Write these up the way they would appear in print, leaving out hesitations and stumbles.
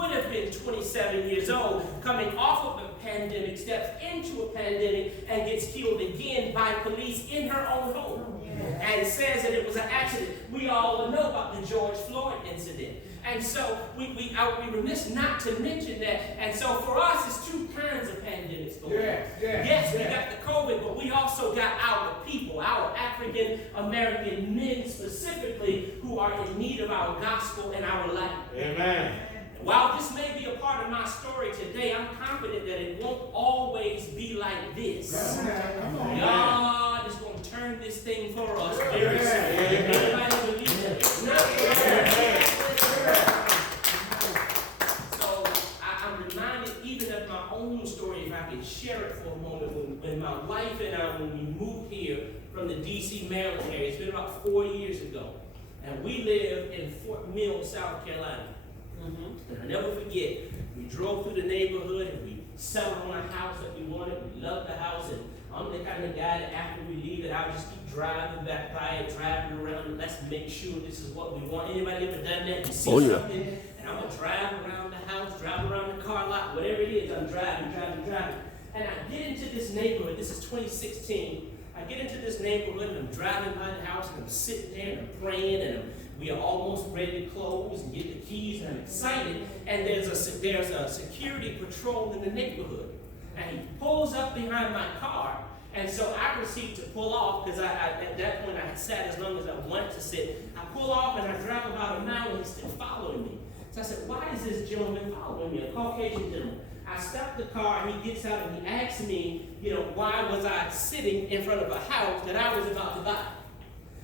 would have been 27 years old, coming off of a pandemic, steps into a pandemic, and gets killed again by police in her own home. And says that it was an accident. We all know about the George Floyd incident. And so we remiss not to mention that. And so for us, it's two kinds of pandemics going on. Yes, we got the COVID, but we also got our people, our African American men specifically, who are in need of our gospel and our light. Amen. While this may be a part of my story today, I'm confident that it won't always be like this. God is going to turn this thing for us very soon. Everybody believe that it's not So I'm reminded even of my own story, if I can share it for a moment. When my wife and I, when we moved here from the D.C., Maryland area, it's been about 4 years ago, and we live in Fort Mill, South Carolina. And I'll never forget, we drove through the neighborhood and we settled on a house that we wanted. We loved the house, and I'm the kind of guy that after we leave it, I'll just keep driving back by it, driving around, and let's make sure this is what we want. Anybody ever done that? You see something, and I'm going to drive around the house, drive around the car lot, whatever it is, I'm driving. And I get into this neighborhood, this is 2016, I get into this neighborhood and I'm driving by the house and I'm sitting there and I'm praying and we are almost ready to close and get the keys, and I'm excited. And there's a security patrol in the neighborhood. And he pulls up behind my car. And so I proceed to pull off, because at that point I had sat as long as I wanted to sit. I pull off and I drive about a mile and he's still following me. So I said, why is this gentleman following me, a Caucasian gentleman? I stopped the car and he gets out and he asks me, why was I sitting in front of a house that I was about to buy?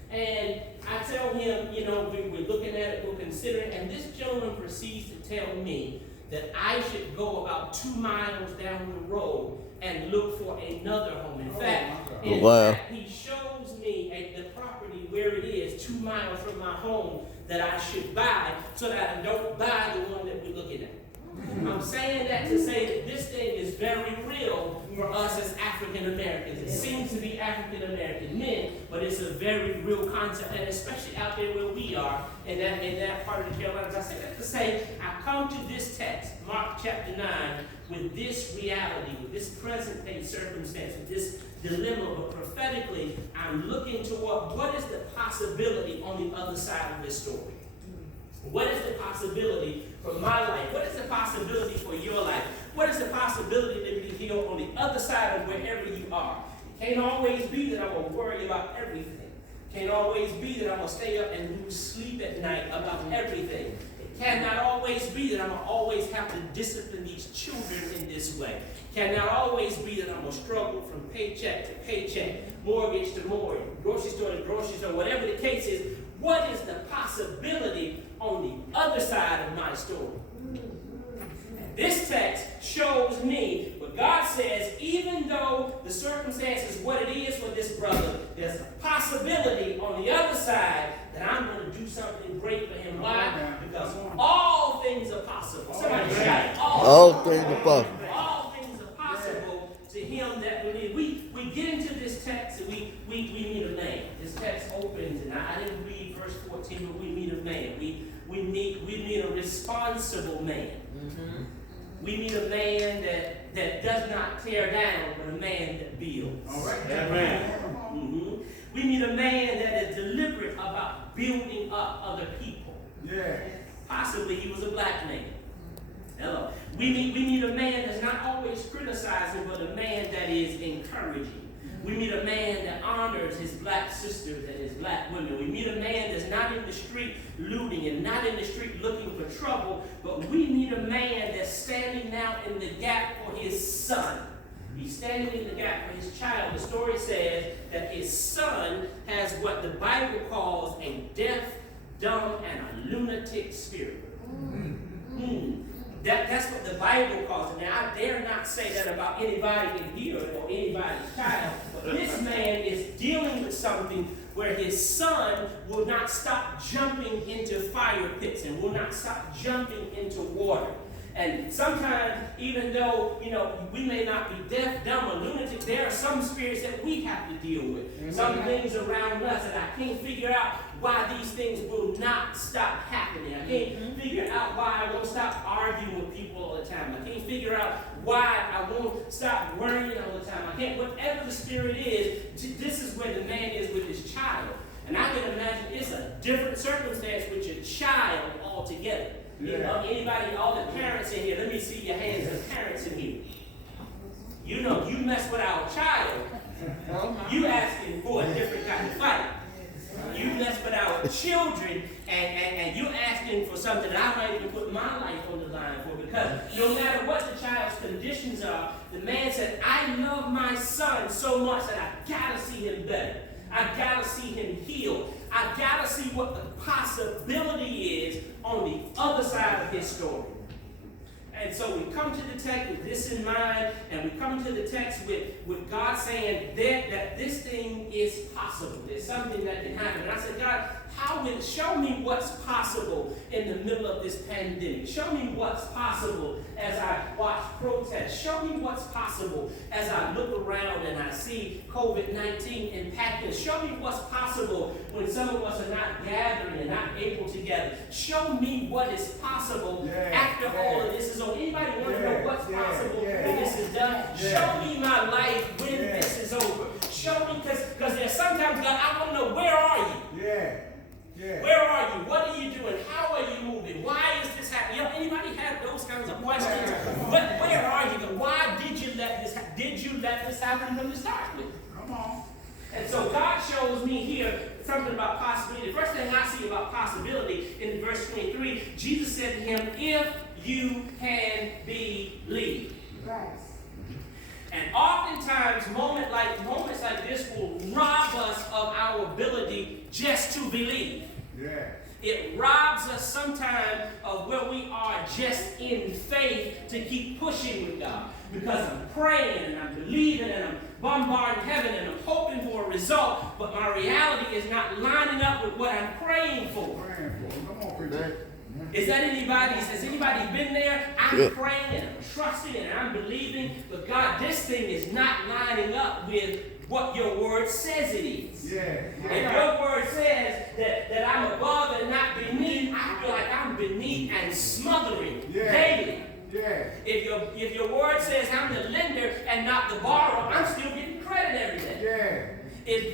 And I tell him, we're looking at it, we're considering, and this gentleman proceeds to tell me that I should go about 2 miles down the road and look for another home. In fact, he shows me the property where it is, 2 miles from my home, that I should buy, so that I don't buy the one that we're looking at. I'm saying that to say that this thing is very real for us as African Americans. It seems to be African American men, but it's a very real concept, and especially out there where we are, in that part of the Carolinas. I say that to say, I come to this text, Mark chapter 9, with this reality, with this present day circumstance, with this dilemma, but prophetically, I'm looking toward what is the possibility on the other side of this story. What is the possibility for my life? What is the possibility for your life? What is the possibility to be healed on the other side of wherever you are? It can't always be that I'm going to worry about everything. It can't always be that I'm going to stay up and lose sleep at night about everything. It cannot always be that I'm going to always have to discipline these children in this way. It cannot always be that I'm going to struggle from paycheck to paycheck, mortgage to mortgage, grocery store to grocery store, whatever the case is. What is the possibility on the other side of my story? This text shows me what God says, even though the circumstance is what it is for this brother, there's a possibility on the other side that I'm going to do something great for him. Why? Because all things are possible. Somebody shout, all things are possible. All things are possible to him that believes. We get into this text and we meet a man. This text opens, and I didn't read verse 14, but we meet a man. We meet a responsible man. Mm-hmm. We meet a man that does not tear down, but a man that builds. All right. Amen. Mm-hmm. We meet a man that is deliberate about building up other people. Yeah. Possibly he was a black man. Hello. We meet a man that's not always criticizing, but a man that is encouraging. We meet a man that honors his black sisters and his black women. We meet a man that's not in the street looting and not in the street looking for trouble, but we meet a man that's standing now in the gap for his son. He's standing in the gap for his child. The story says that his son has what the Bible calls a deaf, dumb, and a lunatic spirit. That's what the Bible calls it. Now, I dare not say that about anybody in here or anybody's child, but this man is dealing with something where his son will not stop jumping into fire pits and will not stop jumping into water. And sometimes, even though, we may not be deaf, dumb, or lunatic, there are some spirits that we have to deal with. Some things around us that I can't figure out why these things will not stop happening. I can't figure out why I won't stop arguing with people all the time. I can't figure out why I won't stop worrying all the time. I can't, whatever the spirit is, this is where the man is with his child. And I can imagine it's a different circumstance with your child altogether. Yeah. Anybody, all the parents in here, let me see your hands of parents in here. You mess with our child, you asking for a different kind of fight. You mess with our children, and you're asking for something that I might even put my life on the line for, because no matter what the child's conditions are, the man said, I love my son so much that I gotta see him better. I gotta see him healed. I gotta see what the possibility is on the other side of his story. And so we come to the text with this in mind, and we come to the text with God saying that this thing is possible. There's something that can happen. And I said, God, show me what's possible in the middle of this pandemic. Show me what's possible as I watch protests. Show me what's possible as I look around and I see COVID-19 impacting. Show me what's possible when some of us are not gathering and not able to gather. Show me what is possible after all of this is over. Anybody want to know what's possible when this is done? Show me my life when this is over. Show me, because there's sometimes, God, I want to know, where are you? Where are you? What are you doing? How are you moving? Why is this happening? Anybody have those kinds of questions? Where are you? Why did you let this happen? Did you let this happen from the start with? Come on. And so God shows me here something about possibility. The first thing I see about possibility in verse 23, Jesus said to him, if you can believe. Right. And oftentimes, moments like this will rob us of our ability just to believe. Yeah. It robs us sometimes of where we are just in faith to keep pushing with God. Because I'm praying and I'm believing and I'm bombarding heaven and I'm hoping for a result, but my reality is not lining up with what I'm praying for. Come on, preacher. Has anybody been there? I'm praying and I'm trusting and I'm believing, but God, this thing is not lining up with what your word says it is. If your word says that I'm above and not beneath, I feel like I'm beneath and smothering daily. If your word says I'm the lender and not the borrower, I'm still getting credit every day.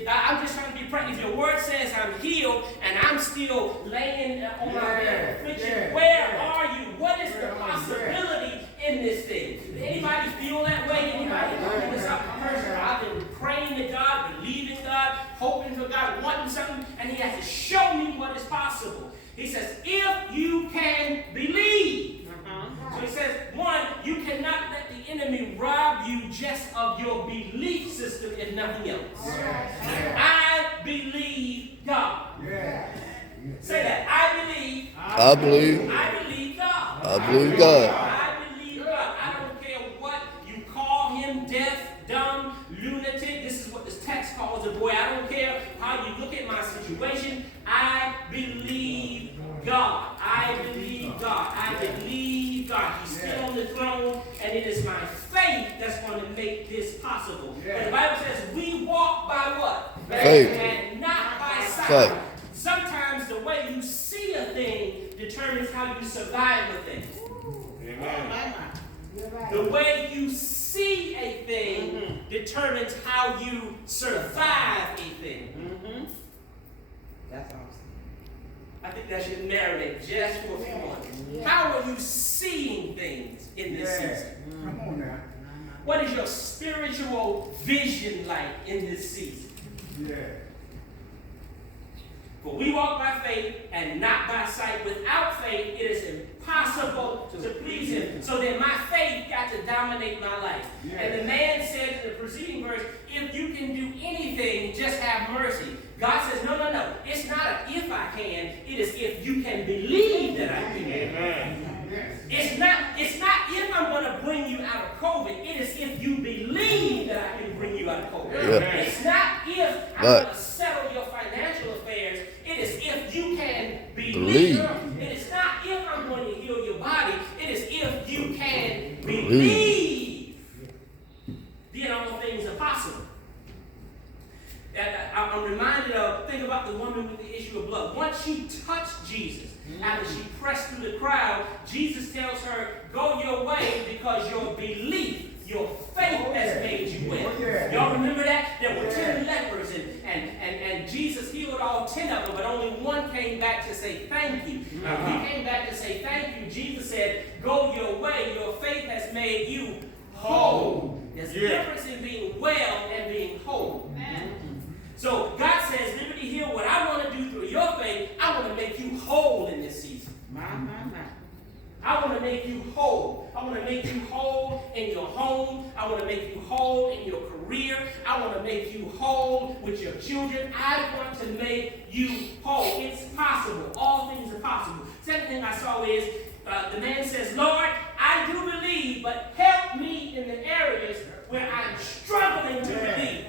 I'm just trying to be praying. If your word says I'm healed and I'm still laying on my bed affliction, where are you? What is the possibility in this thing? Does anybody feel that way? Anybody know this person? I've been praying to God, believing God, hoping for God, wanting something, and He has to show me what is possible. He says, if you can believe. So He says, one, you cannot let the enemy rob you just of your belief system if nothing else. I believe God. Say that. I believe God. I believe God. I believe God. I believe God. I don't care what you call him, deaf, dumb, lunatic. This is what this text calls a boy. I don't care how you look at my situation. I believe God. I believe God. I believe God. He's still on the throne, and it is my faith that's going to make this possible. And the Bible says we walk by what? Faith. And not by sight. Faith. Sometimes the way you see a thing determines how you survive a thing. Amen. The way you see a thing determines how you survive a thing. That's awesome. I think that should marinate just for a few moments. How are you seeing things in this season? Come on now. What is your spiritual vision like in this season? For we walk by faith and not by sight. Without faith, it is impossible to please Him. So then my faith got to dominate my life. And the man said in the preceding verse, if you can do anything, just have mercy. God says, no. It's not a if I can. It is if you can believe that I can. Amen. It's not if I'm going to bring you out of COVID. It is if you believe that I can bring you out of COVID. It's not if I'm going to settle your financial affairs. It is if you can believe. It is not if I'm going to heal your body. It is if you believe, then all things are possible. I'm reminded of, think about the woman with the issue of blood. Once she touched Jesus, after she pressed through the crowd, Jesus tells her, go your way because your belief, your faith has made you well. Y'all remember that? There were 10 lepers and Jesus healed all 10 of them, but only one came back to say thank you. When he came back to say thank you, Jesus said, go your way, your faith has made you whole. There's a difference in being well and being whole. So God says, Liberty Hill, what I want to do through your faith, I want to make you whole in this season. I want to make you whole. I want to make you whole in your home. I want to make you whole in your career. I want to make you whole with your children. I want to make you whole. It's possible. All things are possible. Second thing I saw is the man says, Lord, I do believe, but help me in the areas where I'm struggling to believe.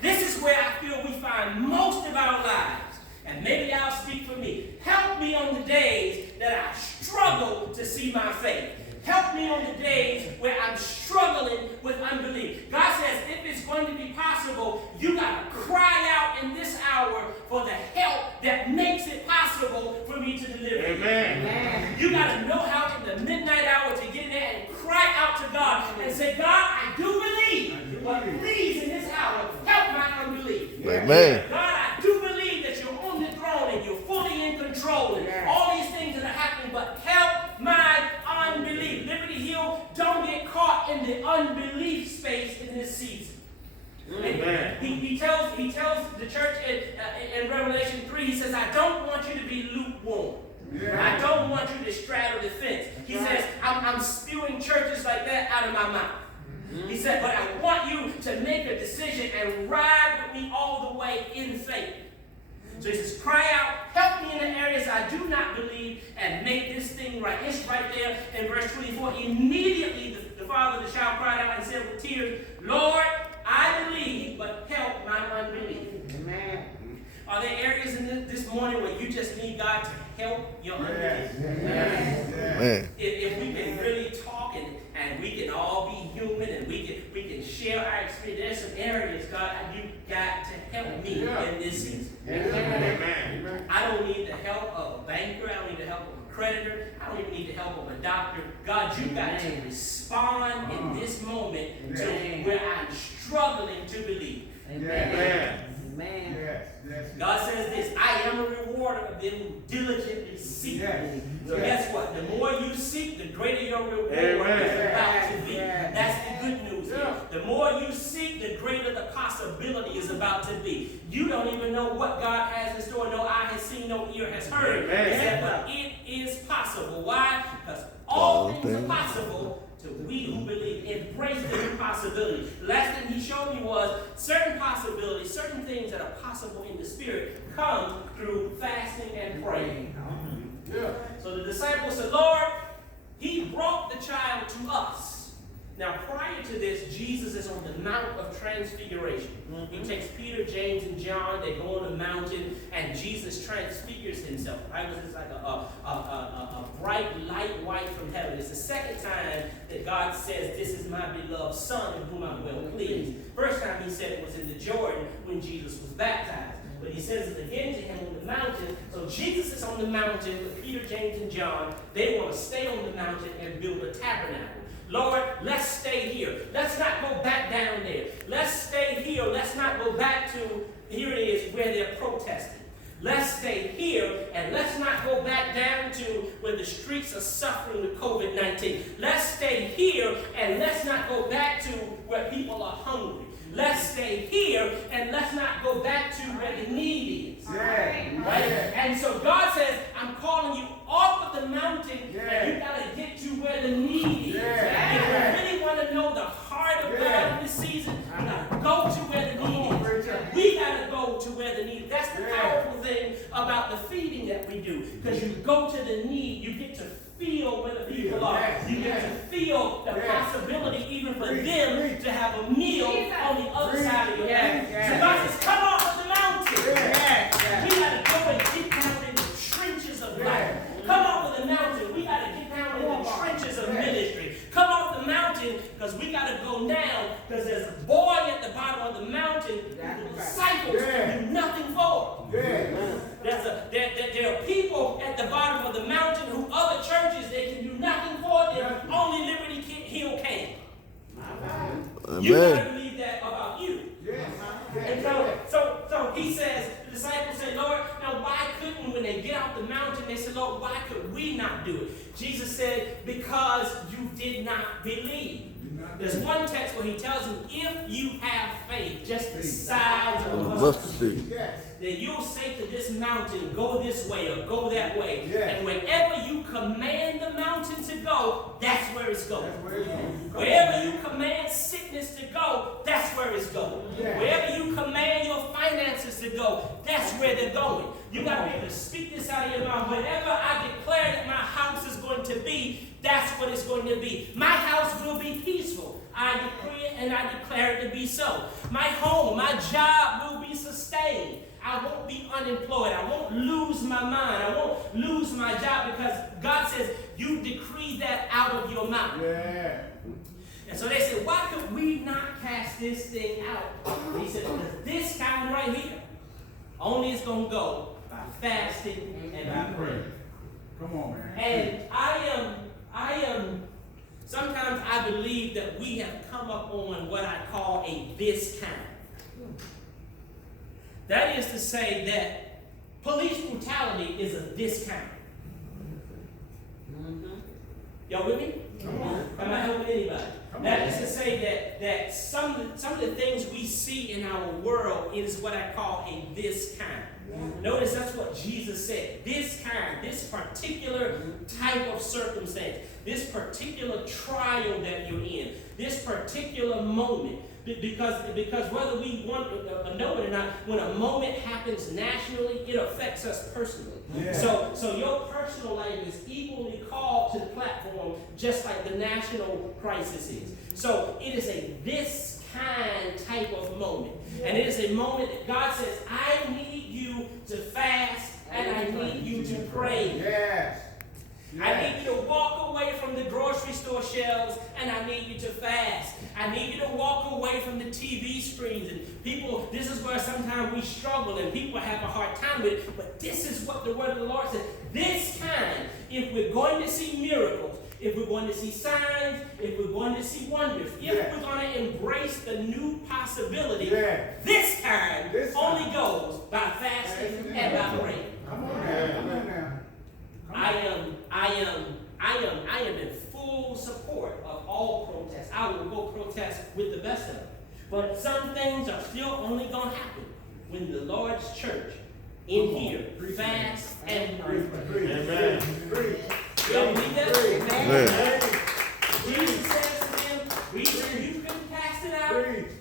This is where I feel we find most of our lives. And maybe I'll speak for me. Help me on the days that I struggle to see my faith. Help me on the days where I'm struggling with unbelief. God says if it's going to be possible, you got to cry out in this hour for the help that makes it possible for me to deliver. Amen. You got to know how in the midnight hour to get in there and cry out to God and say, God, I do believe, but please in this hour, help my unbelief. Amen. God, I do believe that you're on the throne and you're fully in control and all these things that are happening, but help my unbelief. Liberty Hill, don't get caught in the unbelief space in this season. Amen. He tells the church in Revelation 3, he says, I don't want you to be lukewarm. I don't want you to straddle the fence. He says, I'm spewing churches like that out of my mouth. He said, but I want you to make a decision and ride with me all the way in faith. So he says, cry out, help me in the areas I do not believe, and make this thing right. It's right there in verse 24. Immediately the father of the child cried out and said with tears, Lord, I believe, but help my unbelief. Amen. Are there areas in this morning where you just need God to help your unbelief? Amen. If we can really talk and we can all be human and we can share our experience, there's some areas, God, you got to help me in this season. Amen. I don't need the help of a banker. I don't need the help of a creditor. I don't even need the help of a doctor. God, you got to respond in this moment to where I'm struggling to believe. Amen. Amen. God says this, I am a rewarder of them who diligently seek me. So guess what? The more you seek, the greater your reward is about to be. That's the good news here. The more you seek, the greater the possibility is about to be. You don't even know what God has in store. No eye has seen, no ear has heard. But it is possible. Why? Because all things are possible to we who believe. Embrace the impossibility. The last thing he showed me was certain possibilities, certain things that are possible in the spirit come through fasting and praying. So the disciples said, Lord, he brought the child to us. Now, prior to this, Jesus is on the Mount of Transfiguration. He takes Peter, James, and John. They go on the mountain, and Jesus transfigures himself. Right? It's like a bright light white from heaven. It's the second time that God says, this is my beloved Son in whom I'm well pleased. First time he said it was in the Jordan when Jesus was baptized. But he says it again to him on the mountain. So Jesus is on the mountain with Peter, James, and John. They want to stay on the mountain and build a tabernacle. Lord, let's stay here. Let's not go back down there. Let's stay here. Let's not go back to, here it is, where they're protesting. Let's stay here, and let's not go back down to where the streets are suffering with COVID-19. Let's stay here, and let's not go back to where people are hungry. Let's stay here, and let's not go back to where the need is. Right? And so God says, I'm calling you off of the mountain, and you got to get to where the need is. If you really want to know the heart of God in this season, you got to go to where the need is. We got to go to where the need is. That's the powerful thing about the feeding that we do. Because you go to the need, you get to feel where the people are. You get to feel the possibility even for them to have a meal on the other side of your life. So God says, come off of the mountain. We got to go and get down in the trenches of life. Come off of the mountain. We got to get down in the trenches of ministry. You Amen. gotta believe that about you. Yes. And so he says, the disciples say, Lord, now why couldn't, when they get out the mountain, they said, Lord, why could we not do it? Jesus said, because you did not believe. There's one text where he tells them, if you have faith, just the size of a mustard seed, Yes. then you'll say to this mountain, go this way or go that way. Yes. And wherever you command the mountain to go, that's where it's going. That's where it's going. Wherever you command sickness to go, that's where it's going. Yeah. Wherever you command your finances to go, that's where they're going. You got to be able to speak this out of your mouth. Wherever I declare that my house is going to be, that's what it's going to be. My house will be peaceful. I decree it and I declare it to be so. My home, my job will be sustained. I won't be unemployed. I won't lose my mind. I won't lose my job because God says you decree that out of your mouth. Yeah. And so they said, why could we not cast this thing out? He said, because this kind right here only is going to go by fasting and by praying. Come on, man. And I am, sometimes I believe that we have come up on what I call a this kind. That is to say that police brutality is a this kind. Y'all with me? Am I helping anybody? That is to say that some of the things we see in our world is what I call a this kind. Notice that's what Jesus said. This kind, this particular type of circumstance, this particular trial that you're in, this particular moment. Because whether we want to know it or not, when a moment happens nationally, it affects us personally. Yeah. So your personal life is equally called to the platform, just like the national crisis is. So it is a this kind type of moment. And it is a moment that God says, I need you to fast and I need you to pray. Yes. I need you to walk away from the grocery store shelves and I need you to fast. I need you to walk away from the TV screens. And people, this is where sometimes we struggle and people have a hard time with it. But this is what the word of the Lord says. This kind, if we're going to see miracles, if we're going to see signs, if we're going to see wonders, if we're going to embrace the new possibility, this kind only goes by fasting and by praying. Come on now. Come on now. I am in full support of all protests. I will go protest with the best of them. But some things are still only going to happen when the Lord's church in here fast and pray. Amen. Y'all believe that? Amen. Jesus says to them, reason you couldn't cast it out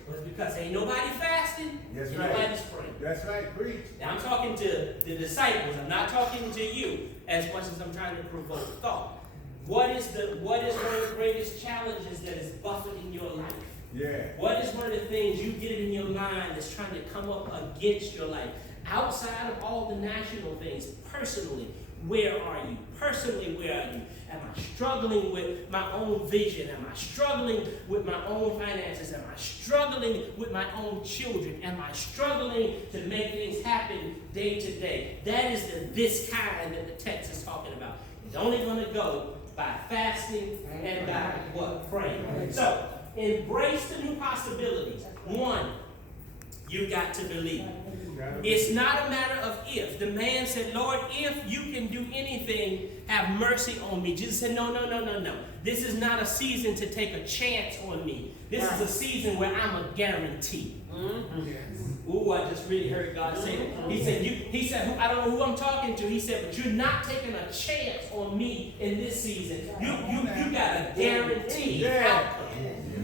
was because ain't nobody fasting, That's and right. nobody's praying. That's right. Preach. Now I'm talking to the disciples. I'm not talking to you as much as I'm trying to provoke thought. What is one of the greatest challenges that is buffeting your life? Yeah. What is one of the things you get in your mind that's trying to come up against your life? Outside of all the national things, personally, where are you? Personally, where are you? Am I struggling with my own vision? Am I struggling with my own finances? Am I struggling with my own children? Am I struggling to make things happen day to day? That is this kind that the text is talking about. It's only going to go by fasting and by what? Praying. So, embrace the new possibilities. One, you got to believe. It's not a matter of if. The man said, Lord, if you can do anything, have mercy on me. Jesus said, no. This is not a season to take a chance on me. This is a season where I'm a guarantee. Ooh, I just really heard God say that. He said, I don't know who I'm talking to. He said, but you're not taking a chance on me in this season. You got a guaranteed outcome.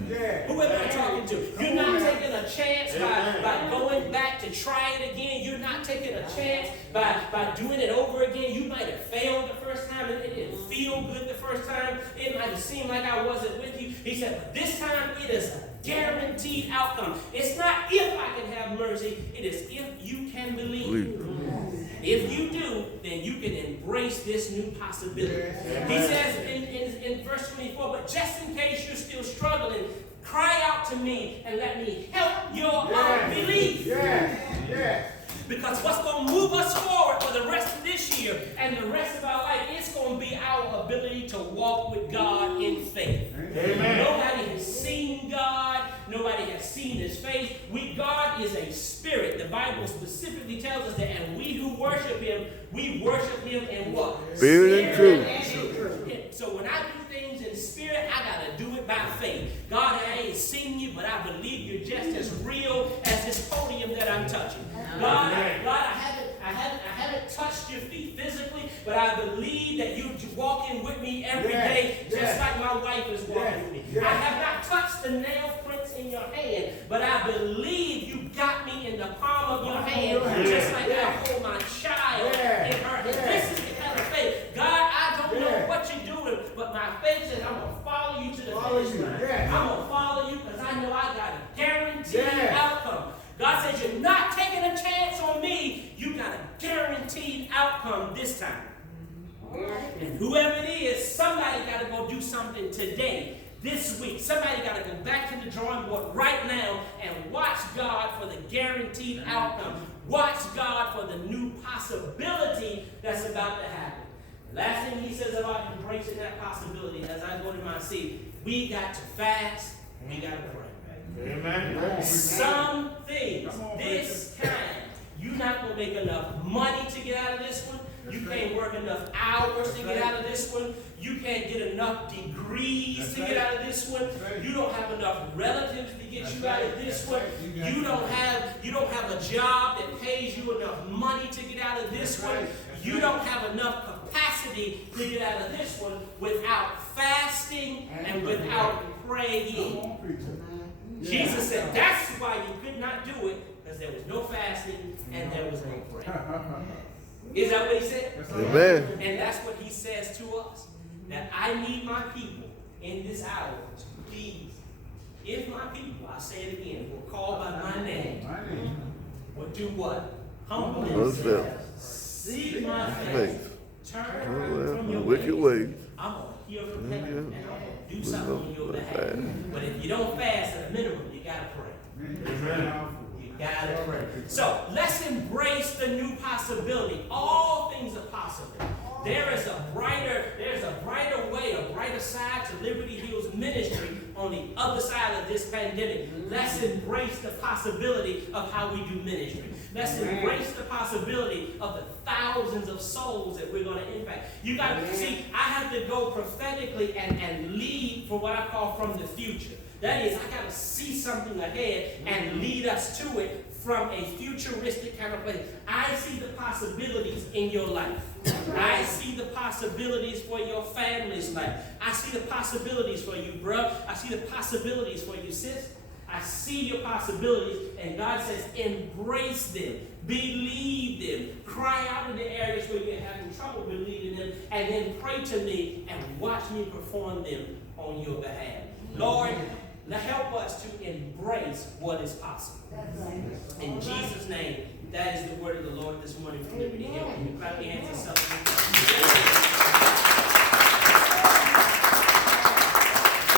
Yeah. Who am I talking to? You're not taking a chance by going back to try it again. You're not taking a chance by doing it over again. You might have failed the first time and it didn't feel good the first time. It might have seemed like I wasn't with you. He said, but this time it is a guaranteed outcome. It's not if I can have mercy. It is if you can believe. If you do, then you can embrace this new possibility. He says in verse 24, but just in case you're still struggling, cry out to me and let me help your unbelief. Because what's going to move us forward for the rest of this year and the rest of our life, it's going to be our ability to walk with God in faith. Amen. Nobody has seen God. Nobody Bible specifically tells us that, and we who worship him, we worship him in what? Spirit and truth. So when I do things in spirit, I got to do it by faith. God, I ain't seen you, but I believe you're just as real as this podium that I'm touching. God, I haven't touched your feet physically, but I believe that you're walking with me every day, just like my wife is walking with me. I have not touched the nail prints in your hand, but I believe you got me in the palm of your hand, just like I hold my child in her hand. This is the kind of faith. God, I don't know what you're doing, but my faith says I'm going to follow you to the finish line. I'm going to follow you because I know I got a guaranteed outcome. God says you're not taking a chance on me. You got a guaranteed outcome this time. And whoever it is, somebody got to go do something today, this week. Somebody got to go back to the drawing board right now and watch God for the guaranteed outcome. Watch God for the new possibility that's about to happen. The last thing he says about embracing that possibility, as I go to my seat, we got to fast and we got to pray. Amen. Some things, this kind, you're not going to make enough money to get out of this one. You can't work enough hours to get out of this one. You can't get enough degrees to get out of this one. You don't have enough relatives to get you out of this one. You don't have a job that pays you enough money to get out of this one. You don't have enough capacity to get out of this one without fasting and without praying. Jesus said that's why you could not do it, because there was no fasting and there was no prayer. Is that what he said? Amen. And that's what he says to us. That I need my people in this hour to please. If my people, I say it again, will call by my name, will do what? Humble themselves. Seek my face. Turn from your wicked ways. I'm going to hear from heaven and I'm going to do something on your behalf. But if you don't fast, at a minimum, you got to pray. You got to pray. So let's embrace the new possibility. All things are possible. There's a brighter way, a brighter side to Liberty Hills ministry on the other side of this pandemic. Let's embrace the possibility of how we do ministry. Let's embrace the possibility of the thousands of souls that we're going to impact. You got to see, I have to go prophetically and lead for what I call from the future. That is, I got to see something ahead and lead us to it from a futuristic kind of place. I see the possibilities in your life. I see the possibilities for your family's life. I see the possibilities for you, bro. I see the possibilities for you, sis. I see your possibilities, and God says, embrace them, believe them, cry out in the areas where you're having trouble believing them, and then pray to me and watch me perform them on your behalf. Lord, help us to embrace what is possible. In Jesus' name, that is the word of the Lord this morning from Liberty Hill. Can you clap your hands and celebrate?